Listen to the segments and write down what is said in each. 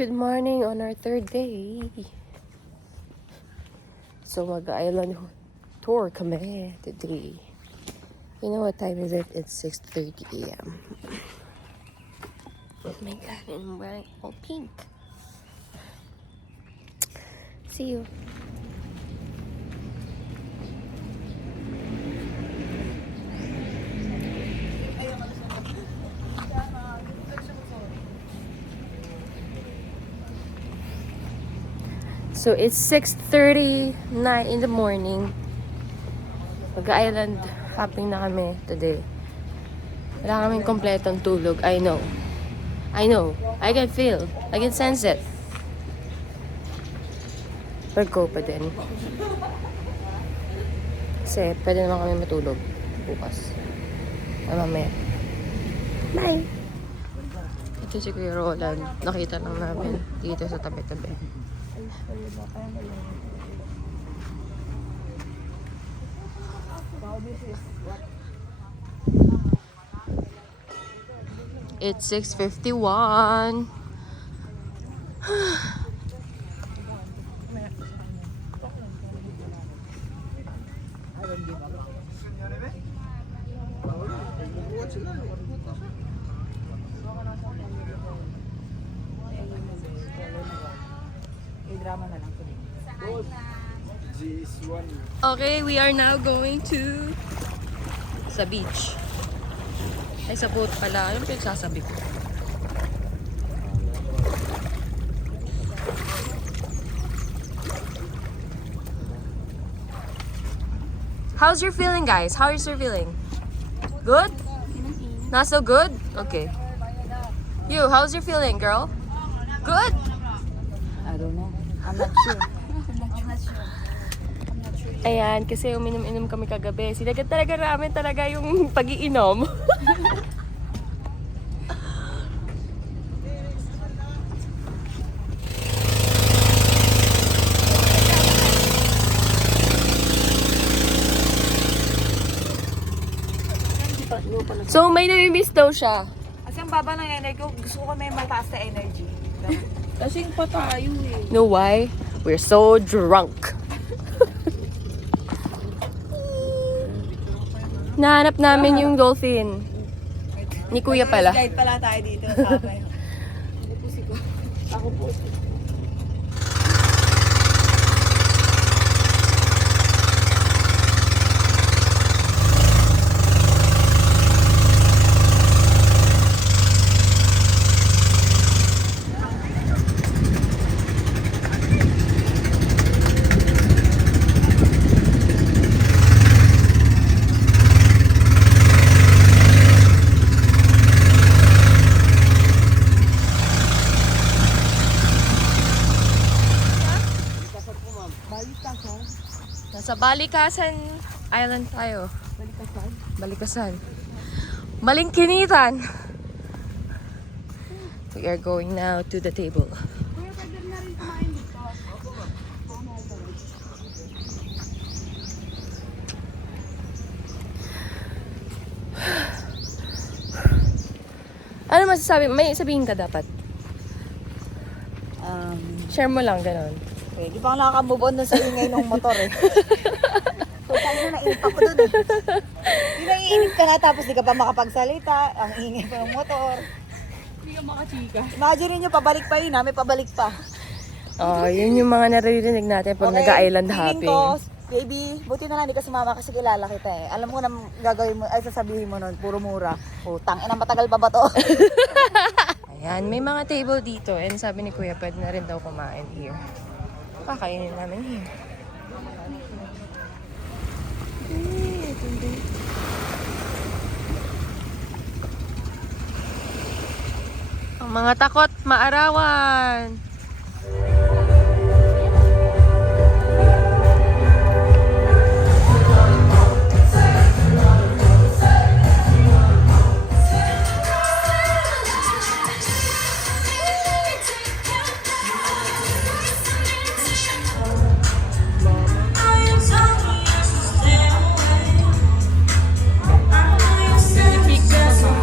Good morning on our third day. So mag-island tour kami today. You know what time is it? It's 6:30 a.m. Oh my god, I'm wearing all pink. See you. So it's 6:39 in the morning. Mag-island hopping na kami today. Wala kaming kompletong tulog. I know. I can feel. I can sense it. Pero go pa din. Kasi pwede naman kami matulog bukas. Ay, mamaya. Bye! Ito si Kuya Roland. Nakita lang namin dito sa tabi-tabi. It's 6:51. Okay, we are now going to sa beach. Ay, sa boat pala. Anong pinagsasabi ko? How's your feeling, guys? How is your feeling? Good? Not so good? Okay. You, how's your feeling, girl? Good? I don't know. I'm not sure. Ayan, kasi uminom-inom kami kagabi. Sinagad talaga namin talaga yung pag-iinom. So, may nami-miss daw siya. Kasi ang baba ng energy ko, gusto ko may mataas na energy. Kasi pa tayo eh. Know why? We're so drunk. Nahanap namin yung dolphin. Ni Kuya pala. Guide pala tayo dito. Sabay. Ako po. Nasa Balikasan Island tayo. Balikasan. Malingkinitan. We are going now to the table. Ano masasabi? May sabihin ka dapat. Share mo lang, ganon. Okay, di pa ako nakaka-move on sa ingay ng motor eh. So, tayo na nainip ako dun eh. Di naiinip ka na tapos di ka pa makapagsalita. Ang ingay pa ng motor. Hindi ka makachika. Imagine nyo, pabalik pa yun ha. May pabalik pa. Oh, yun yung mga naririnig natin pag nag-island hopping. Ko, baby, buti na lang di ka sumama kasi kilala kita eh. Alam mo na gagawin mo, ay sasabihin mo nun, puro mura. Putang ina, matagal pa ba to? Ayan, may mga table dito. And sabi ni Kuya, pwede na rin daw kumain here. Kakainin namin here. Ang mga takot, maarawan.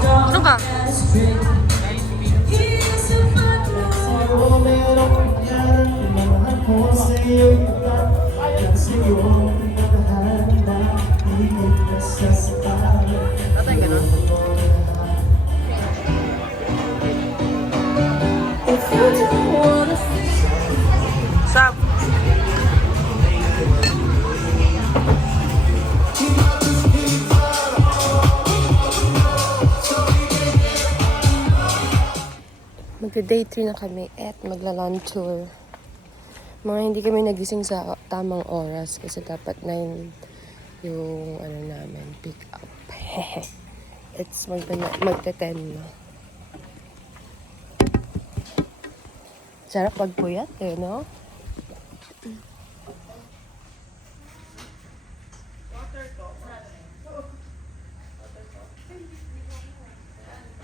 Ano ka? Tatay ka na? Sup? Magda-day 3 na kami at magla-lunch tour. Mga hindi kami nagising sa tamang oras kasi dapat 9 yung ano namin, pick up. It's magta-10 na. Sarap pagpuyat eh, no?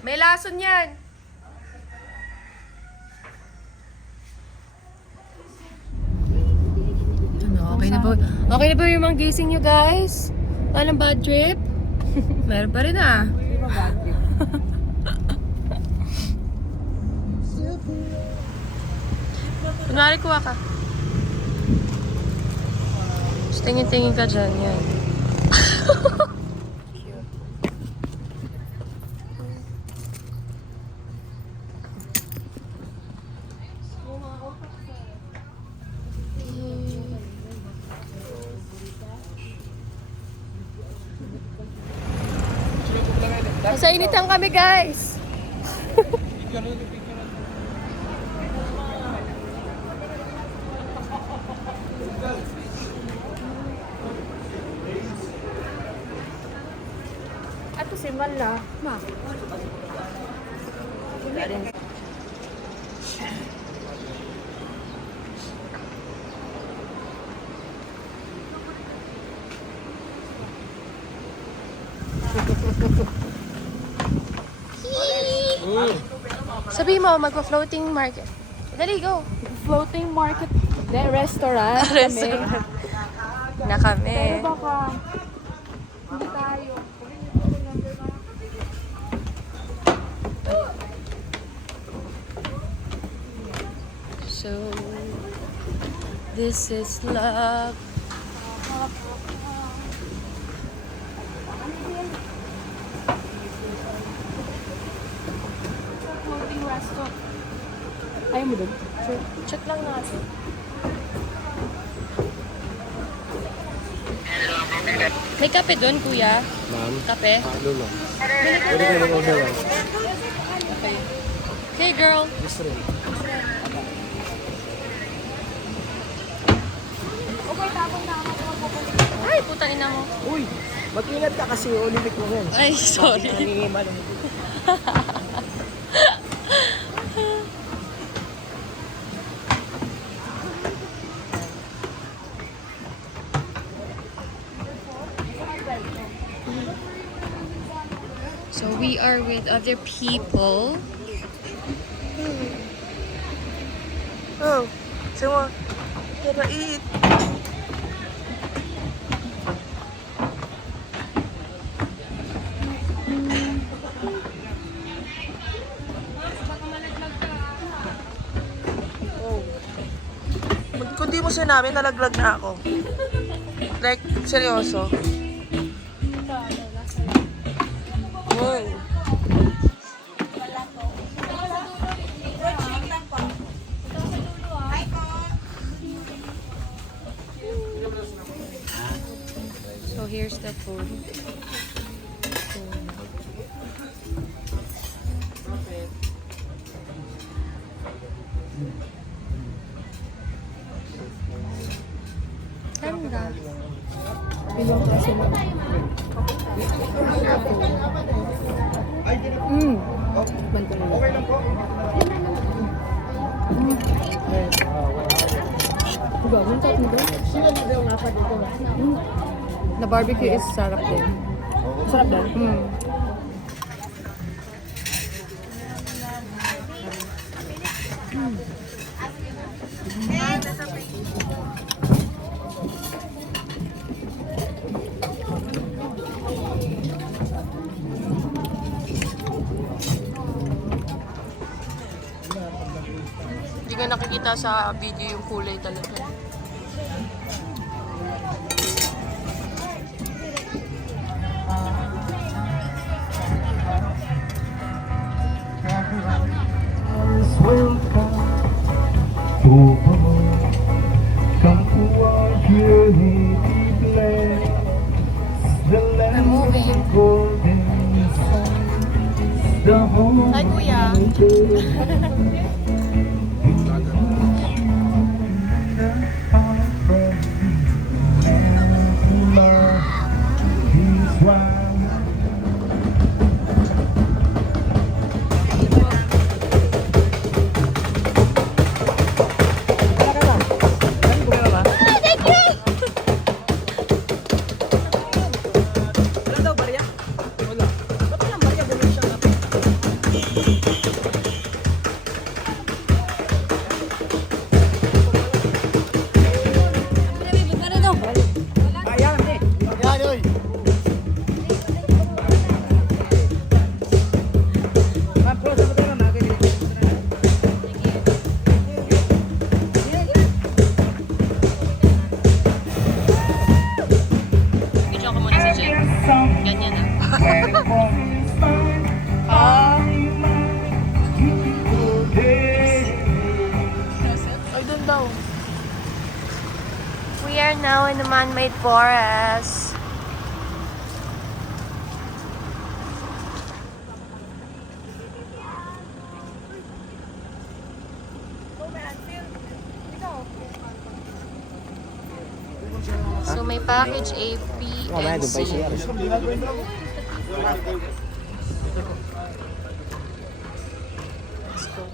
May lason yan! Ano, okay na ba? Okay na ba yung mga gising nyo, guys? Walang bad trip? Meron pa rin ah. Hindi ba bad trip? Kunwari kuha ka. Just tingin-tingin ka dyan, yan. Nasa initan kami, guys. Ato si Mala. Ma. Sabi mo, magpa-floating market. Dali, go. Floating market. De, restaurant. Restaurant. Na kami. Baka hindi tayo. So, this is love. Floating restaurant. Ayaw mo dun? Check lang natin. May kape doon, kuya? Ma'am? Kape? Ano lang? Pwede kayo mag-order lang. Okay. Hey, girl. Yes, rin. Ay, puta ina mo. Uy! Mag-ingat ka kasi ulimit mo rin. Ay, sorry. Nangingiman. So we are with other people. Oh, sama. Tara, eat. Kung di mo sinabi, nalaglag na ako. Like, seryoso. Wow. So here's the food. Ganda. Na barbecue is sarap din. Sarap din? Hindi ka nakikita sa video yung kulay talaga. We're moving. Hi, Kuya. Video ko muna si Jen. Ganyan ah. Ay, dun daw. We are now in the man-made forest. So may package A, B, and C. Let's go.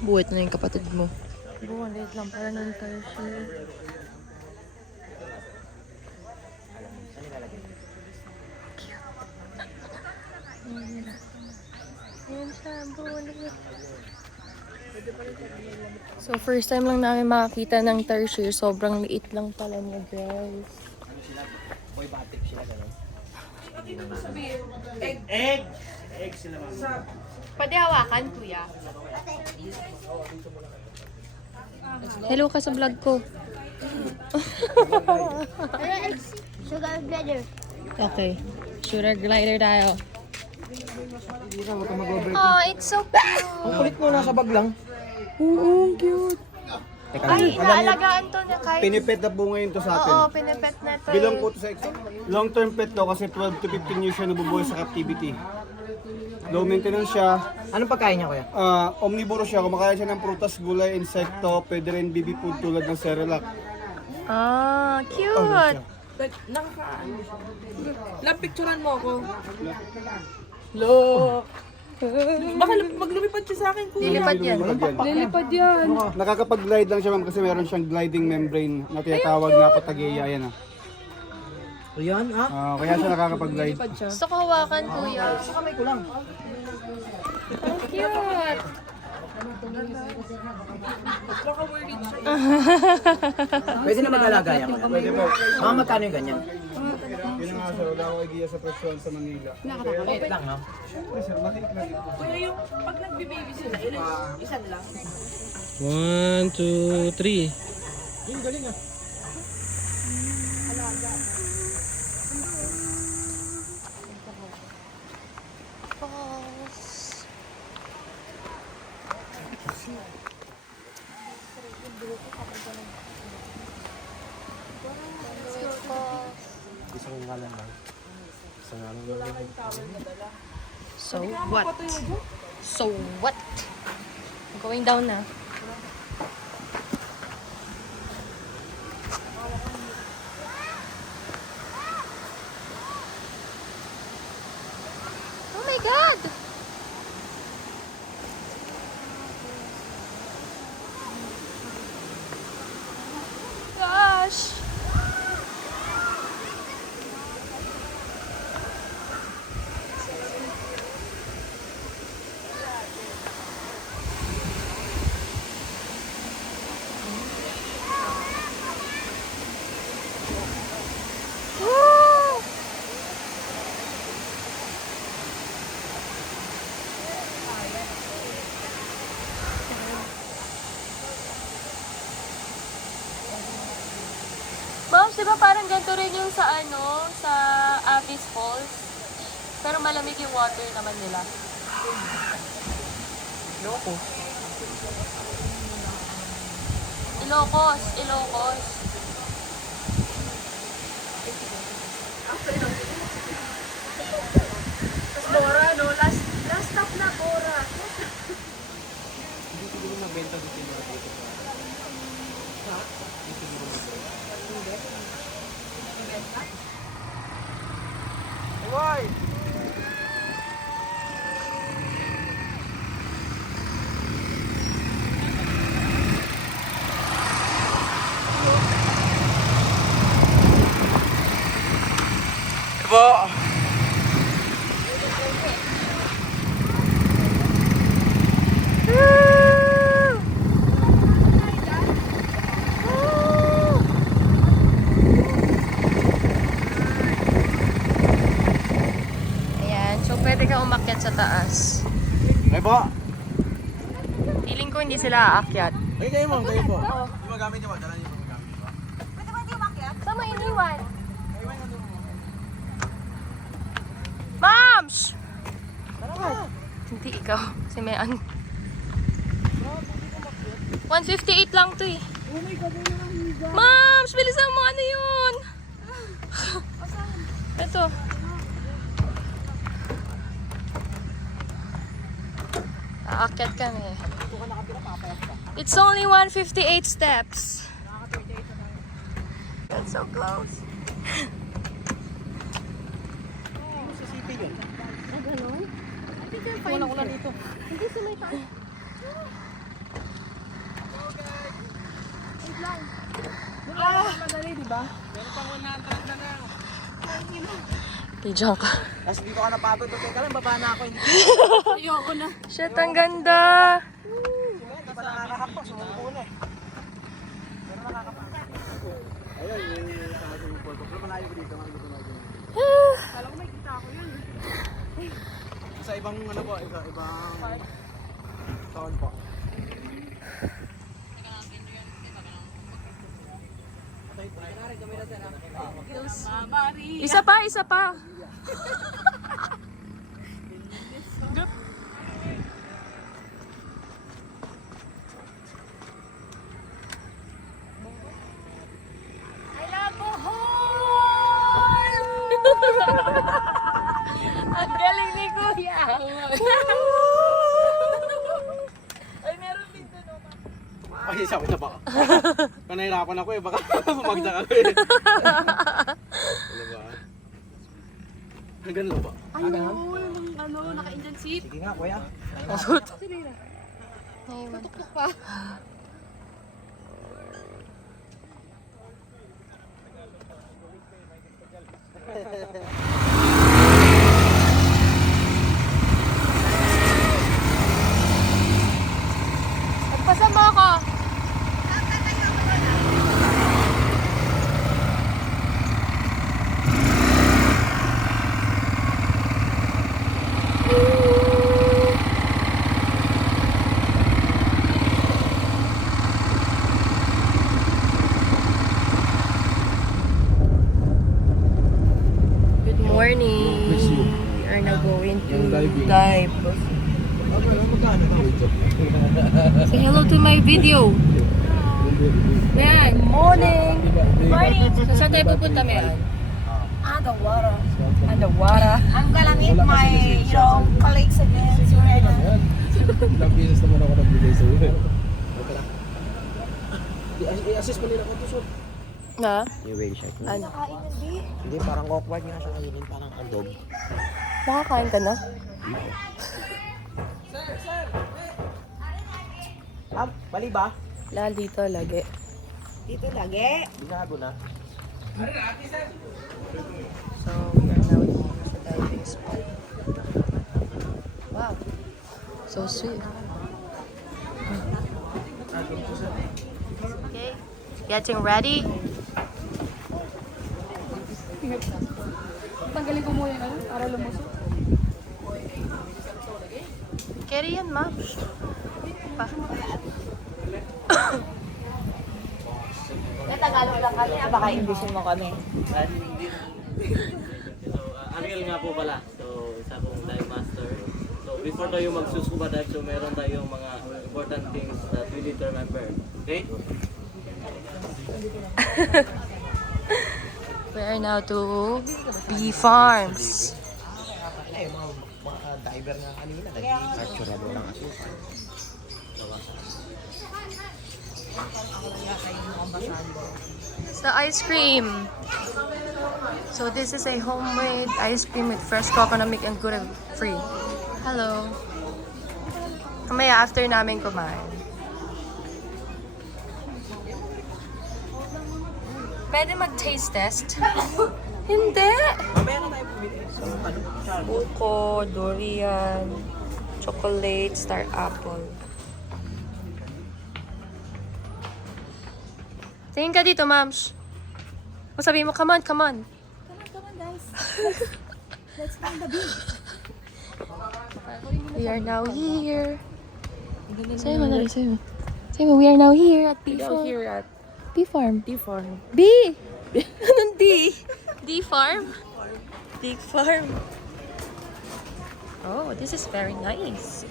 Buwit na yung kapatid mo. Buwit lang para ng tertiary. So first time lang namin makakita ng tertiary. Sobrang liit lang pala niya, guys. Egg sila ma'am. Pwede hawakan, kuya. Hello ka sa vlog ko. Sugar glider. Okay. Sugar glider tayo. Oh, it's so cute. Ang kulit mo, nasa bag lang. Oo, cute. Teka Ay, inaalagaan to na kahit... Pinipet na po ngayon to sa atin. Oo, pinipet na to. Bilang po to sa long-term pet to kasi 12 to 15 years siya nabubuhay sa captivity. Low maintenance siya. Anong pagkain niya, kuya? Omnivore siya. Kumakain siya ng prutas, gulay, insekto, pwede rin baby food tulad ng Cerelac. Ah, cute. Picturean mo ako. Look! Baka maglumipad siya sa akin, kuya. Lilipad yan. Lilipad yan. Nakakapag-glide lang siya ma'am kasi meron siyang gliding membrane na tinatawag na patageya. Yan ah. Ayan, Kaya siya nakakapag-glide. Gusto ko hawakan, kuya. Sa kamay ko lang. Cute. Pwede na mag-alaga yan, kuya. Pwede po. Mga magkano yung ganyan? Yun nga sir, wala akong idea sa presyon sa Manila. Maliit lang, no? Yes sir, maliit lang ito. Kuya, yung pag nagbe-baby sila, isan lang. 1, 2, 3. Yung galing, ah. Pause. Isang ngalan lang. Isang ngalan lang. So what? So what? I'm going down na. Oh my God! Gosh! di ba parang ganito rin yung sa ano, sa Abyss Falls? Pero malamig yung water naman nila. Ilocos. Bora, no? Last stop na, Bora. Po. Ayan, so pwede ka umakyat sa taas. Ay po. Feeling ko hindi sila aakyat. Ay kayo ma'am, kayo po. Saan mo iniwan? Mams! Hindi ikaw. Si Mayan. 158 lang to eh. Mams! Bilisan mo! Ano yun? Ito. Aakyat kami. It's only 158 steps. That's so close. Diyan ka. Tapos hindi ko ka napagod. Okay ka lang, baba na ako. Hindi Shit, ang ganda. pa nakakahapos. Sumuko na eh. Sa ibang ano po, ibang taon po. Isa pa. I love Bohol! Ang galing ni Kuya. Ay, meron din doon. Ay, sabi na ba? Panahirapan ako eh, baka magda ako eh. Ano ba? Hanggang lang ba? Naka-Indian seat. Sige nga, kuya. Tutok pa. Pagpasan mo ako. Good morning. We are now going to dive. Say hello to my video. Mayan, morning. Morning. So, saan tayo pupunta, Mayan? Underwater. I'm gonna meet my, colleagues again. Ilang beses naman ako nagbigay sa iyo. I-assist mo nila ko to, sir. Na? Yung whale shark. Ano? Hindi, parang awkward nga siya kainin. Parang adog. Makakain ka na? Mali ba? Lalo dito, lagi. Dito lagi. Binago na. So, we are now here sa diving spot. Wow. So sweet. Okay. Getting ready. Tanggalin ko muna yun, para lumusot. Carry yan, ma'am. Pa. Natagal Tagalog lang kami, baka Englishin mo kami. So, Ariel nga po pala. So, isa kong dive master. So, before tayo mag-scuba dive, so meron tayong mga important things that we need to remember. Okay? We are now to bee farms. Eh, mga diver nga kanina, nag-natural lang ako. It's the ice cream. So this is a homemade ice cream with fresh coconut milk and gluten free. Hello. Kamaya after namin kumain. Pwede mag-taste test? Hindi. Mamaya na tayo bumili. So, ano? Buko, durian, chocolate, star apple. Tingin ka dito, mams. O sabi mo, come on, come on. Come on guys. Let's find the beach. We are now here. Say mo, dali, say mo. Say mo, we are now here at Bee Farm. Here at Bee Farm. D Farm. B! Anong D? D Farm? D Farm. Oh, this is very nice.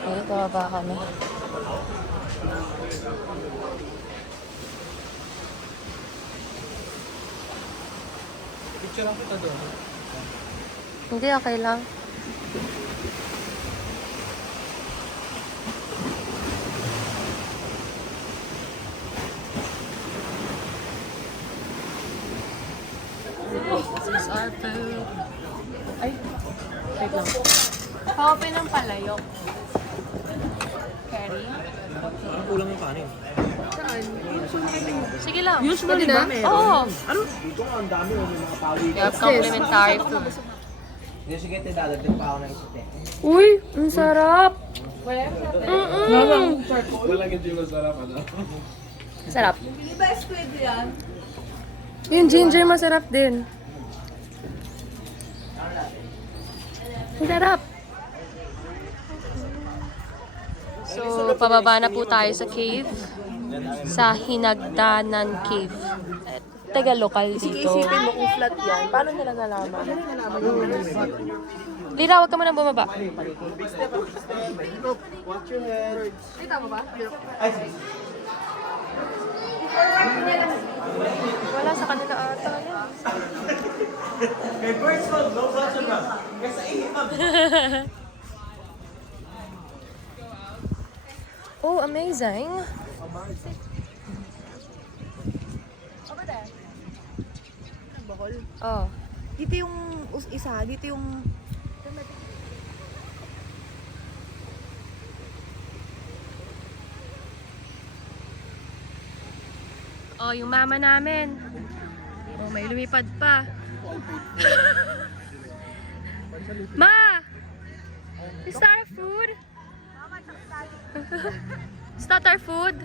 Ay, baba kami. Picture lang kita doon. Hindi, okay lang. This is our food. Ay, wait lang. Pa-open ng palayok. Curry. Parang kulang yung kanin. Sige lang. Usually ba meron? Oo. Ano? Dito nga, ang dami. May mga pawi. We have complimentary food. Hindi, sige, dadagdag pa ako ng isa. Uy, ang sarap. Walang hindi masarap, ano? Sarap. Yung ginger masarap din. Ang sarap. So, pababa na po tayo sa cave. Sa Hinagdanan Cave. Taga lokal dito. Isipin mo kung flat yan, paano nila nalaman? Lira, huwag ka muna bumaba. Wala sa kanila ata. Oh, amazing. Oh. Dito yung isa, dito yung... Oh, yung mama namin. Oh, may lumipad pa. Ma! Is that our food? Is that our food?